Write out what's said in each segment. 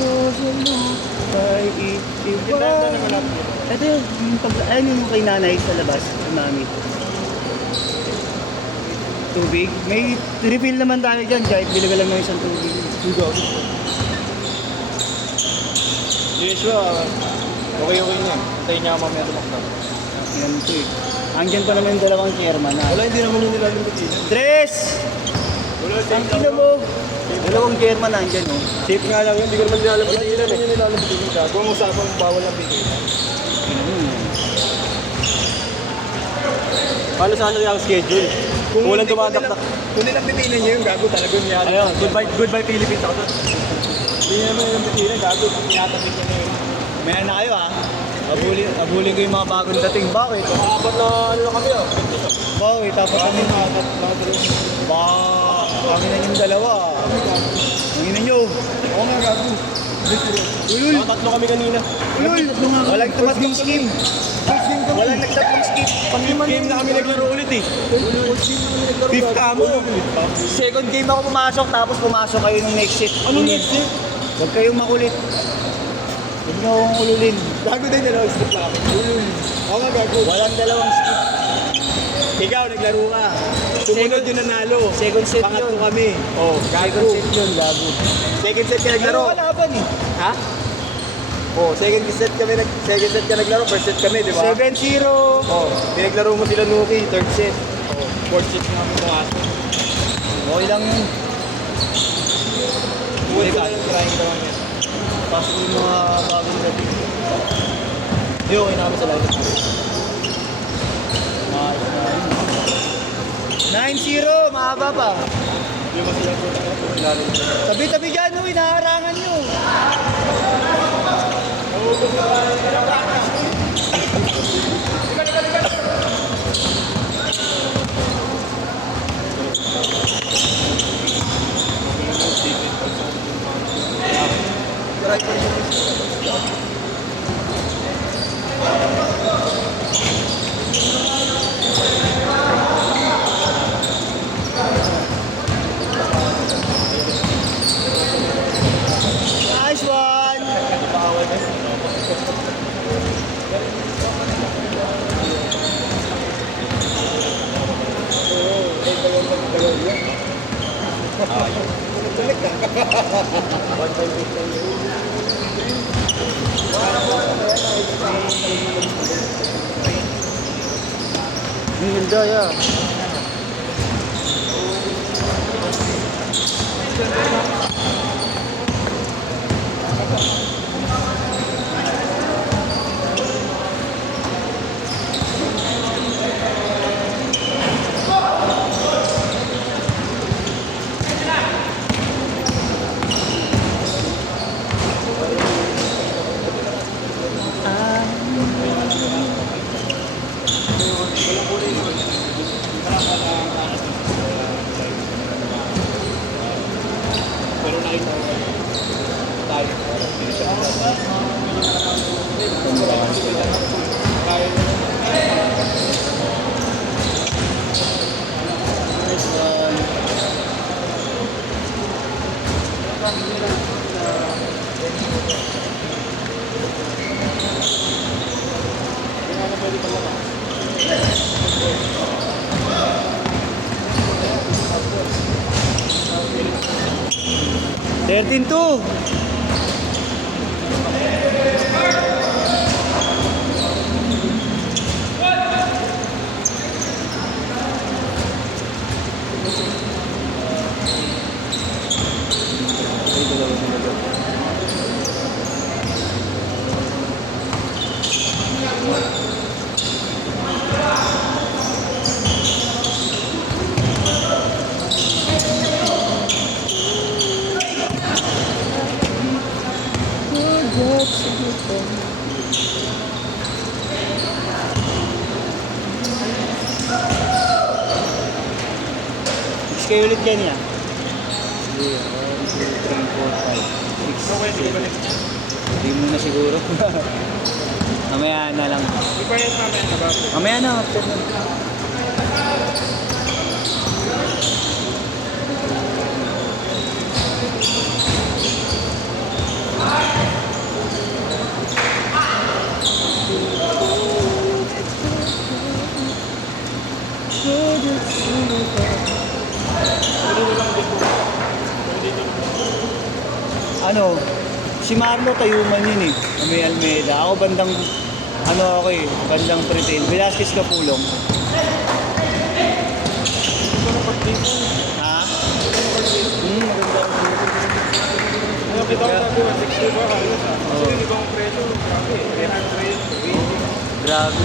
puso mo ay iiwan. Ito yung kay nanay sa labas, kay mami. Tubig? May refill naman tayo dyan, kahit bilaga lang ng isang tubig. Joshua, okay na. Antayin niya ako mamaya tumakbo. Yan ito eh. Andyan pa naman yung dalawang chairman na. Wala, hindi naman yung nilalimit din. Tres! Ang ina mo! Dalawang chairman andyan oh. Safe nga lang yun, hindi ko naman nilalimit din. Wala, hindi naman yung nilalimit din. Kung usapang bawal ang bigay. Paano sana yung schedule? Kung walang dumadakdak. Kung nilang pipinin niya yung gago talaga yung nilalimit. Ayun, goodbye Philippines ako doon. Hindi naman yung pipinin, gago. Tinatapik ko na yun. Maya na kayo ah. Abulin ko yung mga bagong dating. Bakit? Apat na ano na kami ah. Bakit? Tapos kami kami na yung dalawa. Ang ina nyo. Oo nga gago. Ulul! Tatlo kami kanina. Ulul! Walang tumatlong skip. Walang nagtatlong skip. Fifth game na kami naglaro ulit eh. Fifth kamo. Second game ako pumasok, tapos pumasok kayo nung next shift. Anong next shift? Huwag kayong makulit. Huwag na akong ululin. Gago din dalawang skip na kami. Oo nga gago. Walang dalawang skip. Ikaw naglaro ka. Sumunod yung nanalo. Second set Pangatlo yun. kami. Oh, Second gago. set yun, gago. Second set ka naglaro. Ano kalaban eh? Ha? Oh, second set ka naglaro, first set kami, di ba? 7-0. Oh, pinaglaro mo sila Nuki, third set. Oh, fourth set na kami bukas. Okay lang yun. Buhay ka yung trying daw niya. Pasok yung mga bagong dating. Hindi, okay na kami sa live. 9-0, mahaba pa. Hindi mo sila po lalo. Tabi-tabi dyan, no, inaharangan nyo. Nice one! Ang ganda, yeah. Pero nakita ko tayo. Nice one. Thirteen two. Kayo ulit yan yan. 1, 2, 3, 4, 5, 6, 7. Hindi muna siguro. Mamaya na lang. Ipares namin na ba? Mamaya na. After na. Ano, si Marlo tayuman yun eh. May Almeida. Ako bandang, ano ako eh, bandang Pretel. Velasquez Kapulong. Ha? Maganda. Ano kita ko sabi, 160 ba? Kasi yung ibang preso, grabe. 300, Grabe.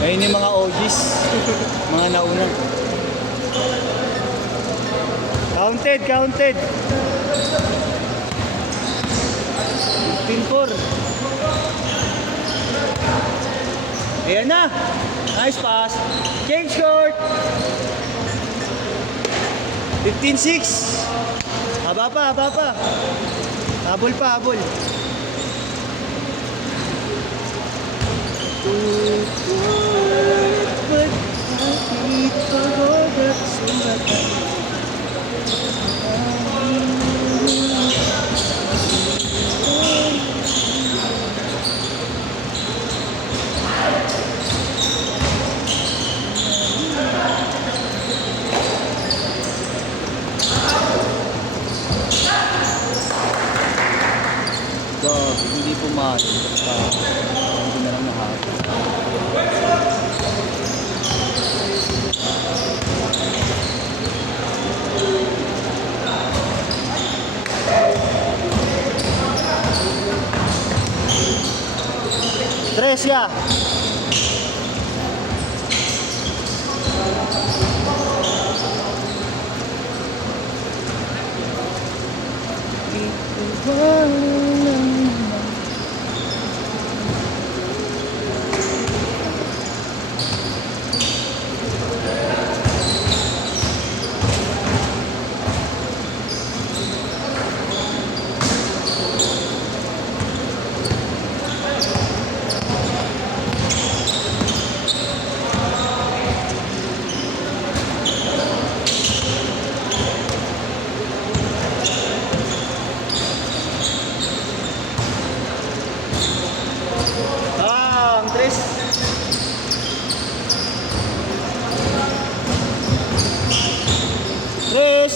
Ayun yung mga OGs. Mga nauna. Counted, counted. 15-4. Ayan na. Nice pass. Change court. 15-6. Haba pa, haba pa. Habol pa, habol. Hindi pumasok. Hindi na lang nahapon. Tres ya. Tres. Tres.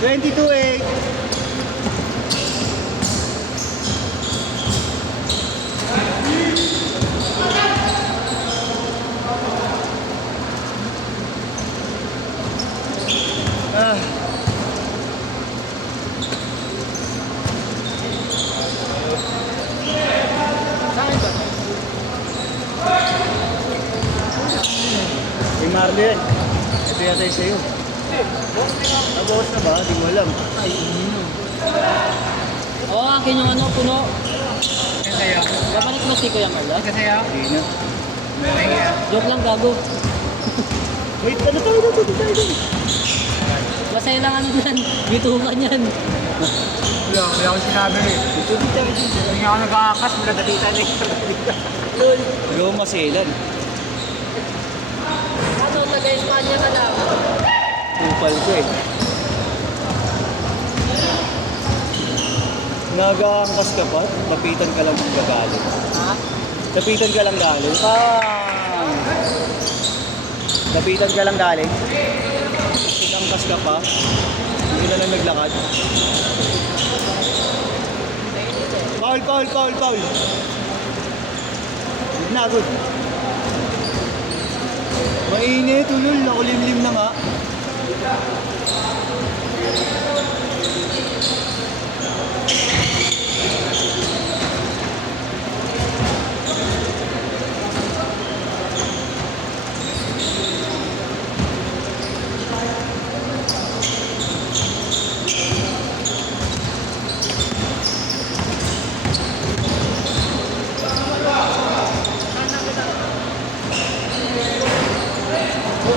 Twenty-two eight. Kay Marlo yan. Ito yata yung sa'yo. Nabawas na ba? Di mo alam. Ay, oo, akin yung ano, puno. Kaya Babalik mo si Kuya Marlo? Kaya Hindi na. Joke lang, gago. Wait, ano tayo na? Ano tayo na? Masaya lang ano yan. Bitukan yan. Wala akong sinabi eh. Ito di tayo dyan. Hindi nga ako nag-aakas, wala dalitan eh. Lul. Ikaw maselan. Ano, taga-Espanya ka lang. Kupal ko eh. Nag-aangkas ka pa? Lapitan ka lang ng gagaling. Ha? Lapitan ka lang galing. Lapitan ka lang galing. Nagangkas ka pa. Hindi na lang naglakad. Foul, foul, foul, foul. Good na, good. Mainit, ulol. Nakulimlim na nga.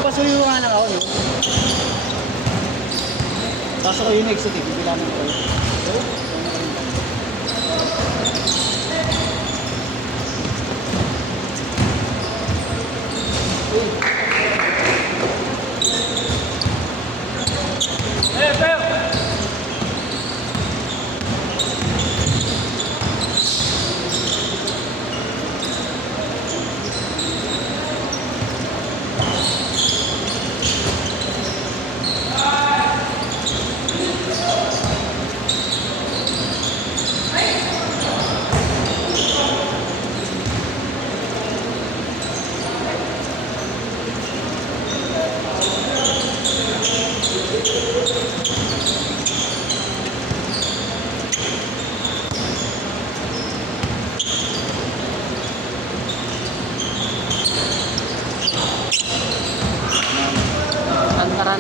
Pasuyuran lang ako, no? Pasok ko yung exit, bibilangan ko.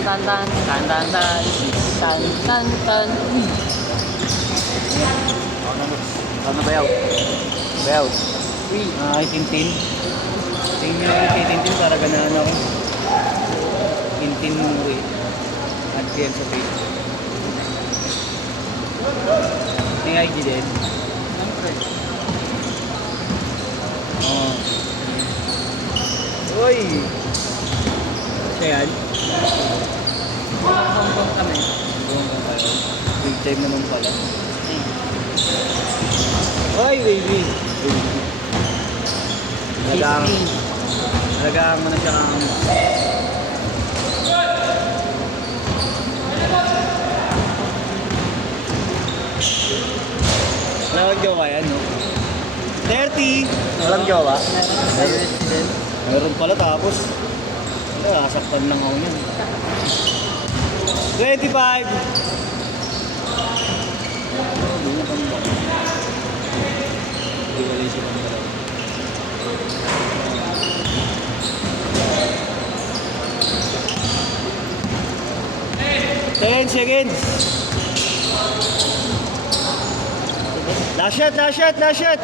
tan tan tan tan tan tan tan tan. Uy. Ano bayaw? Bayaw. Uy. Tintin. Tingnan nyo kay Tintin para ganahan ako. Tintin mo eh. Add ko yan sa Facebook. Tingnan IG din. Siyempre. Oo. Uy! Kaya yan? Hong kami. Buong ka tayo. Big time naman pala. Ay. Uy, baby! Alagaan. Disney. Alagaan mo na siya kang... Walang gawa yan, no? 30! Walang gawa. Meron din. Meron pala tapos. Wala, kasaktan lang ako niyan. 25! Hindi na kang ba? Hindi wala isip ang dalawa. Ten seconds! Last shot, last shot, last shot!